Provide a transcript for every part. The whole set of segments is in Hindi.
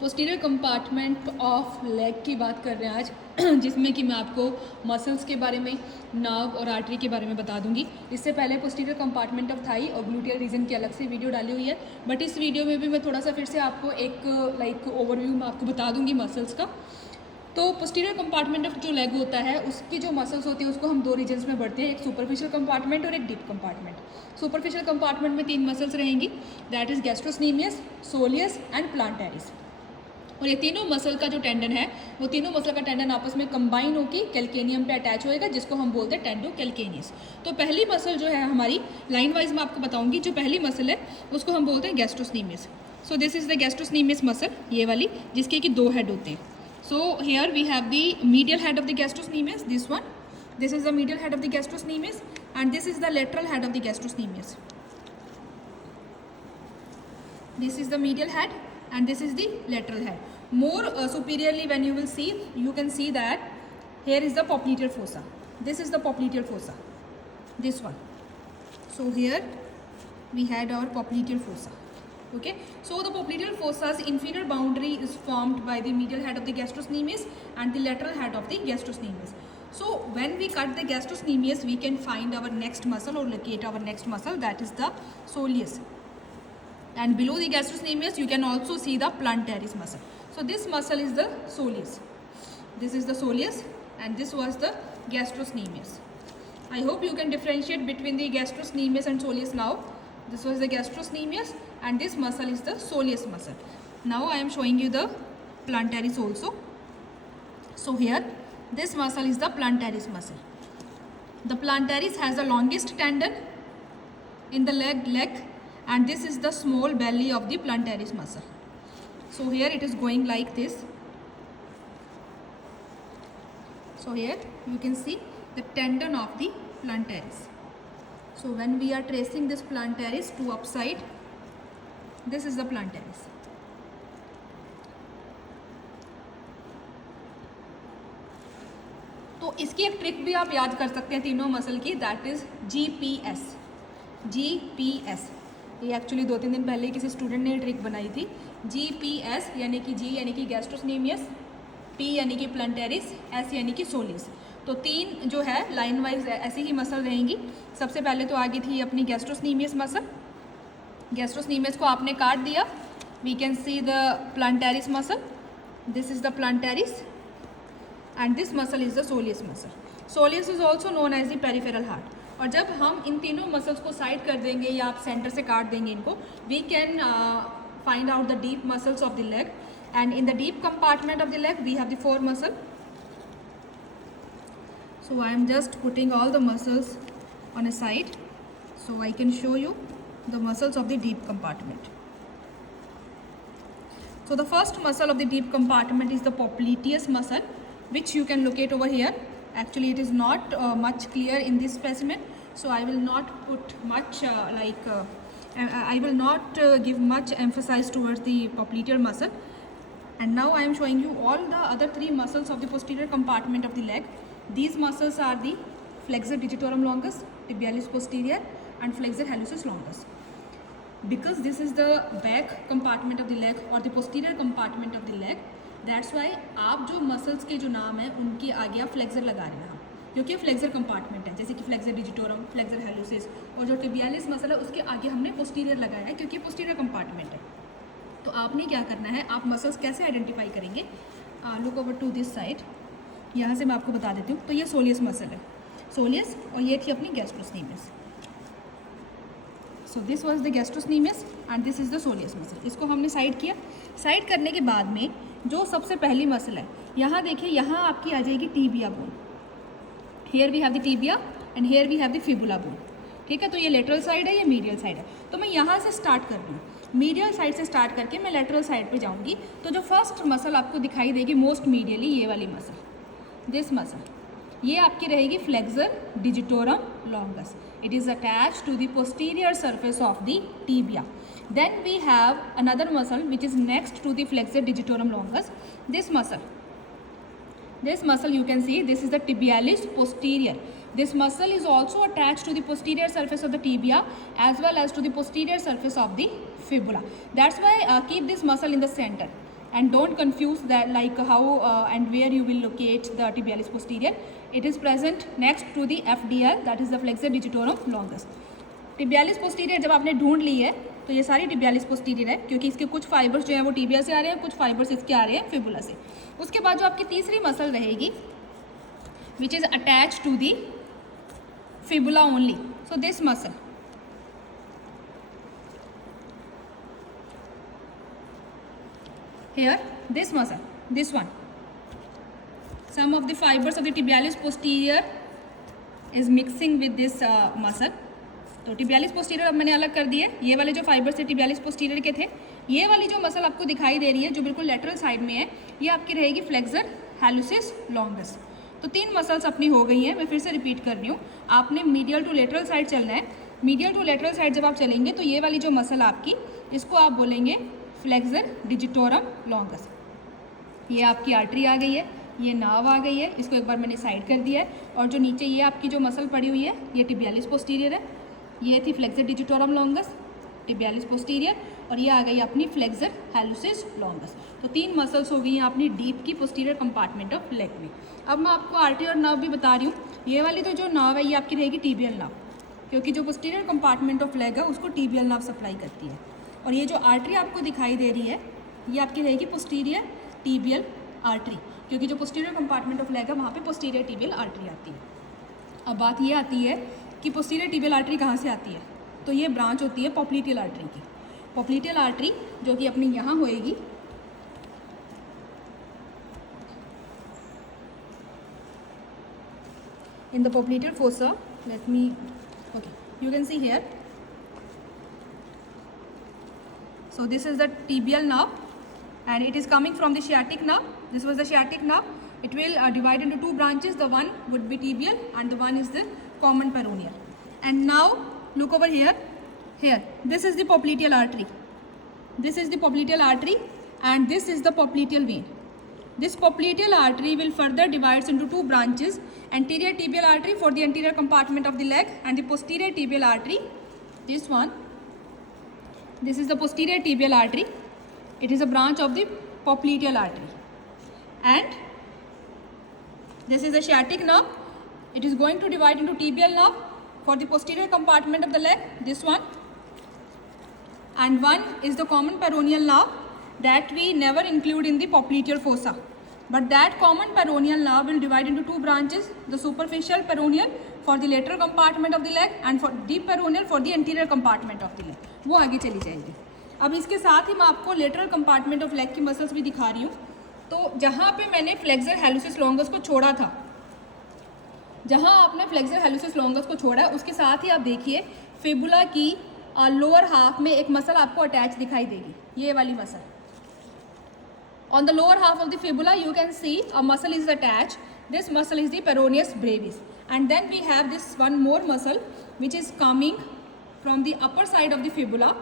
पोस्टीरियर कंपार्टमेंट ऑफ लेग की बात कर रहे हैं आज जिसमें कि मैं आपको मसल्स के बारे में, नर्व और आर्टरी के बारे में बता दूंगी। इससे पहले पोस्टीरियर कंपार्टमेंट ऑफ थाई और ग्लूटियल रीजन की अलग से वीडियो डाली हुई है, बट इस वीडियो में भी मैं थोड़ा सा फिर से आपको एक ओवरव्यू में आपको बता दूंगी मसल्स का। तो पोस्टीरियर कंपार्टमेंट ऑफ जो लेग होता है उसकी जो मसल्स होती है उसको हम दो रीजन्स में बढ़ते हैं, एक सुपरफिशियल कंपार्टमेंट और एक डीप कंपार्टमेंट। सुपरफिशियल कंपार्टमेंट में 3 मसल्स रहेंगी, दैट इज गैस्ट्रोस्नीमियस, सोलियस एंड प्लांटैरिस। और ये तीनों मसल का जो टेंडन है वो तीनों मसल का टेंडन आपस में कंबाइन होकर कैल्केनियम पे अटैच होएगा, जिसको हम बोलते हैं टेंडो कैल्केनियस। तो पहली मसल जो है हमारी लाइन वाइज मैं आपको बताऊंगी, जो पहली मसल है उसको हम बोलते हैं gastrocnemius. So this is the gastrocnemius muscle, ये वाली जिसके कि 2 हेड होते हैं। So here we have the medial head of the gastrocnemius, this one. This is the medial head of the gastrocnemius and this is the lateral head of the gastrocnemius. This is the medial head and this is the lateral head. More superiorly when you will see, you can see that here is the popliteal fossa. This is the popliteal fossa, this one. So here we had our popliteal fossa. Okay, so the popliteal fossa's inferior boundary is formed by the medial head of the gastrocnemius and the lateral head of the gastrocnemius. So when we cut the gastrocnemius, we can find our next muscle or locate our next muscle, that is the soleus. And below the gastrocnemius, you can also see the plantaris muscle. So this muscle is the soleus. This is the soleus and this was the gastrocnemius. I hope you can differentiate between the gastrocnemius and soleus now. This was the gastrocnemius and this muscle is the soleus muscle. Now I am showing you the plantaris also. So here this muscle is the plantaris muscle. The plantaris has the longest tendon in the leg and this is the small belly of the plantaris muscle. So here it is going like this. So here you can see the tendon of the plantaris. So when we are tracing this plantaris to upside, this is the plantaris. तो इसकी एक ट्रिक भी आप याद कर सकते हैं तीनों मसल की, दैट इज GPS। GPS ये एक्चुअली 2-3 दिन पहले किसी स्टूडेंट ने ट्रिक बनाई थी। GPS यानी कि G यानी कि गैस्ट्रोस्नेमियस, P यानी कि प्लांटेरिस, S यानी कि सोलिस। तो 3 जो है लाइन वाइज ऐसी ही मसल रहेंगी। सबसे पहले तो आगे थी अपनी गैस्ट्रोस्नीमियस मसल। गैस्ट्रोस्नीमियस को आपने काट दिया, we can see the plantaris muscle, this is the plantaris and this muscle is the soleus muscle. Soleus is also known as the peripheral heart. और जब हम इन तीनों मसल्स को साइड कर देंगे या आप सेंटर से काट देंगे इनको, we can find out the deep muscles of the leg and in the deep compartment of the leg we have the 4 muscle. So I am just putting all the muscles on a side so I can show you the muscles of the deep compartment. So the first muscle of the deep compartment is the popliteus muscle, which you can locate over here. Actually it is not much clear in this specimen, so I will not put much I will not give much emphasis towards the popliteal muscle. And now I am showing you all the other 3 muscles of the posterior compartment of the leg. These muscles are the flexor digitorum longus, tibialis posterior and flexor hallucis longus. Because this is the back compartment of the leg or the posterior compartment of the leg, that's why आप जो muscles के जो नाम है उनके आगे आप flexor लगा रहे हैं, क्योंकि flexor compartment है, जैसे कि flexor digitorum, flexor hallucis, और जो tibialis muscle है उसके आगे हमने posterior लगाया है क्योंकि posterior compartment है। तो आपने क्या करना है, आप मसल्स कैसे आइडेंटिफाई करेंगे, look over to this side, यहाँ से मैं आपको बता देती हूँ। तो ये सोलियस मसल है, सोलियस, और ये थी अपनी gastrocnemius. So this was the gastrocnemius and this is the soleus muscle. इसको हमने साइड किया। साइड करने के बाद में जो सबसे पहली मसल है, यहाँ देखिए, यहाँ आपकी आ जाएगी tibia bone. Here we have the tibia and here we have the fibula bone. ठीक है, तो ये लेटरल साइड है, ये मीडियल साइड है। तो मैं यहाँ से स्टार्ट कर रही हूँ, मीडियल साइड से स्टार्ट करके मैं लेटरल साइड पे जाऊँगी। तो जो फर्स्ट मसल आपको दिखाई देगी मोस्ट मीडियली, ये वाली मसल, दिस मसल, ये आपकी रहेगी flexor digitorum longus. It is attach to the posterior surface of the tibia. Then we have another muscle which is next to the flexor digitorum longus, this muscle. This muscle you can see, this is the tibialis posterior. This muscle is also attached to the posterior surface of the tibia as well as to the posterior surface of the fibula. That's why keep this muscle in the center and don't confuse that like how and where you will locate the tibialis posterior. It is present next to the FDL, that is the flexor digitorum longus. Tibialis posterior जब आपने ढूंढ ली है तो ये सारी टिबियालिस पोस्टीरियर है, क्योंकि इसके कुछ फाइबर्स जो हैं वो टिबिया से आ रहे हैं, कुछ फाइबर्स इसके आ रहे हैं फिबुला से. उसके बाद जो आपकी तीसरी मसल रहेगी which is attach to the fibula only. So this muscle, here this muscle, this one, some of the fibers of the tibialis posterior is mixing with this muscle. तो टिबियालिस पोस्टीरियर अब मैंने अलग कर दिए. ये वाले जो फाइबर्स थे टिबियालिस पोस्टीरियर के थे. ये वाली जो मसल आपको दिखाई दे रही है जो बिल्कुल लेटरल साइड में है, ये आपकी रहेगी फ्लेक्सर हैलुसिस लॉन्गस. तो 3 मसल्स अपनी हो गई हैं. मैं फिर से रिपीट कर रही हूँ, आपने मीडियल टू लेटरल साइड चलना है. मीडियल टू लेटरल साइड जब आप चलेंगे तो ये वाली जो मसल आपकी, इसको आप बोलेंगे फ्लेक्सर डिजिटोरम लॉन्गस. ये आपकी आर्टरी आ गई है, ये नाव आ गई है, इसको एक बार मैंने साइड कर दिया है. और जो नीचे ये आपकी जो मसल पड़ी हुई है ये टिबियालिस पोस्टीरियर है. ये थी flexor digitorum longus, tibialis posterior, और ये आ गई अपनी फ्लेक्सर हैलुसिस लॉन्गस. तो 3 मसल्स हो गई हैं अपनी डीप की पोस्टीरियर कंपार्टमेंट ऑफ लेग में. अब मैं आपको आर्टरी और नर्व भी बता रही हूँ. ये वाली तो जो नर्व है ये आपकी रहेगी टीबियल नर्व, क्योंकि जो पोस्टीरियर कंपार्टमेंट ऑफ लेग है उसको टीबियल नर्व सप्लाई करती है. और ये जो आर्टरी आपको दिखाई दे रही है ये आपकी रहेगी पोस्टीरियर टीबियल आर्टरी, क्योंकि जो पोस्टीरियर कंपार्टमेंट ऑफ लेग है वहाँ पे पोस्टीरियर टीबियल आर्टरी आती है. अब बात ये आती है कि पोस्टीरियर टीबियल आर्टरी कहाँ से आती है. तो ये ब्रांच होती है पॉप्लिटियल आर्टरी की. पॉप्लिटियल आर्टरी जो कि अपनी यहाँ होएगी, in the popliteal fossa, let me, okay, you can see here. So this is the tibial nerve and it is coming from the sciatic nerve. This was the sciatic nerve. It will divide into 2 branches. The one would be tibial and the one is the common peroneal. And now look over here. Here, this is the popliteal artery. This is the popliteal artery and this is the popliteal vein. This popliteal artery will further divides into 2 branches. Anterior tibial artery for the anterior compartment of the leg and the posterior tibial artery. This one. This is the posterior tibial artery. It is a branch of the popliteal artery. And this is the sciatic nerve. It is going to divide into tibial nerve for the posterior compartment of the leg, this one. And one is the common peroneal nerve that we never include in the popliteal fossa. But that common peroneal nerve will divide into 2 branches, the superficial peroneal for the lateral compartment of the leg and for deep peroneal for the anterior compartment of the leg. वो आगे चली जाएगी. अब इसके साथ ही मैं आपको लेटरल कंपार्टमेंट ऑफ लेग की मसल्स भी दिखा रही हूँ. तो जहाँ पे मैंने फ्लेक्सर हैलुसिस लॉन्गस को छोड़ा था, जहाँ आपने फ्लेक्सर हैलुसिस लॉन्गस को छोड़ा है उसके साथ ही आप देखिए फिबुला की लोअर हाफ में एक मसल आपको अटैच दिखाई देगी, ये वाली muscle. On the lower half of the fibula you can see a muscle is attached. This muscle is the peroneus brevis. And then we have this one more muscle which is coming from the upper side of the fibula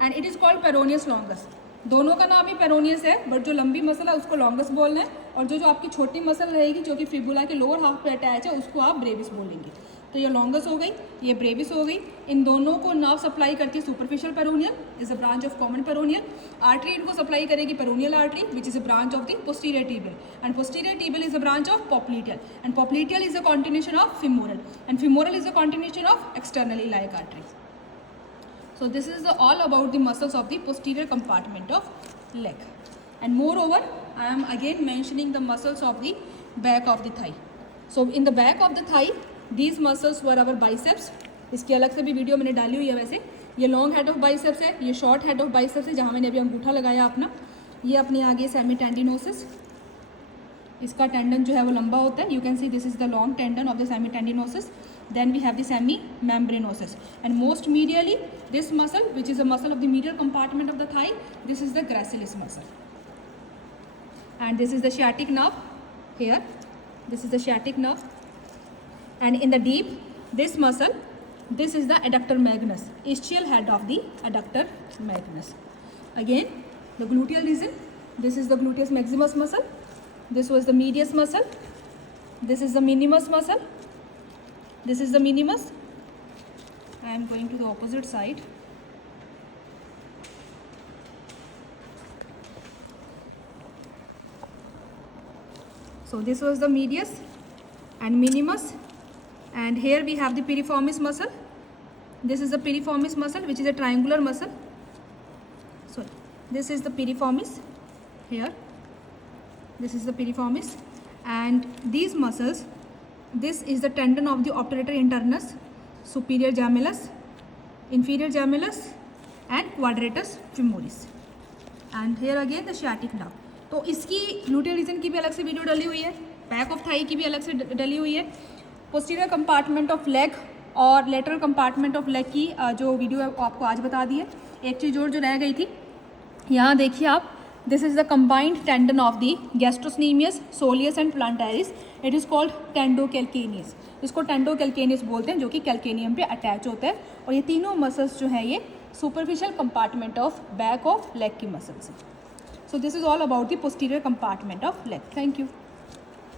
and it is called peroneus longus. दोनों का नाम ही पेरोनियस है, बट जो लंबी मसल है उसको लॉन्गस बोलना है और जो आपकी छोटी मसल रहेगी जो कि फिबुला के लोअर हाफ पे अटैच है उसको आप ब्रेविस बोलेंगे. तो ये लॉन्गस हो गई, ये ब्रेविस हो गई. इन दोनों को नर्व सप्लाई करती है superficial peroneal, is a branch of common peroneal. Artery इनको सप्लाई करेगी peroneal artery which is a branch of the posterior tibial and posterior tibial is a branch of popliteal and popliteal is a continuation of femoral and femoral is a continuation of external iliac artery. So this is all about the muscles of the posterior compartment of leg. And moreover, I am again mentioning the muscles of the back of the thigh. So in the back of the thigh, these muscles were our biceps. इसकी अलग से भी वीडियो मैंने डाली हुई है. वैसे ये लॉन्ग हेड ऑफ बाइसेप्स है, ये शॉर्ट हेड ऑफ बाइसेप्स है जहाँ मैंने अभी अंगूठा लगाया अपना. ये अपने आगे सेमी टेंडिनोसिस, इसका टेंडन जो है वो लंबा होता है. You can see this is the long tendon of the semi tendinosus. Then we have the semi-membranosus and most medially this muscle which is a muscle of the medial compartment of the thigh, this is the gracilis muscle and this is the sciatic nerve here. This is the sciatic nerve and in the deep this muscle, this is the adductor magnus, ischial head of the adductor magnus. Again the gluteal region, this is the gluteus maximus muscle, this was the medius muscle, this is the minimus muscle This is the minimus. I am going to the opposite side. So this was the medius and minimus, and here we have the piriformis muscle. This is the piriformis muscle, which is a triangular muscle. So this is the piriformis here. This is the piriformis, and these muscles, this is the tendon of the obturator internus, superior gemellus, inferior gemellus and quadratus femoris, and here again the sciatic nerve. तो इसकी ग्लूटेल रीजन की भी अलग से वीडियो डली हुई है, बैक ऑफ थाई की भी अलग से डली हुई है, पोस्टीरियर कंपार्टमेंट ऑफ लेग और लेटरल कंपार्टमेंट ऑफ लेग की जो वीडियो है आपको आज बता दी है। एक चीज़ और जो रह गई थी, यहाँ देखिए आप, this is the combined tendon of the gastrocnemius, soleus and plantaris. It is called tendo calcaneus. इसको टेंडोकैल्केनियस बोलते हैं, जो कि कैल्केनियम पे अटैच होता है। और ये तीनों मसल्स जो हैं ये superficial compartment of back of leg की मसल्स हैं। So this is all about the posterior compartment of leg. Thank you.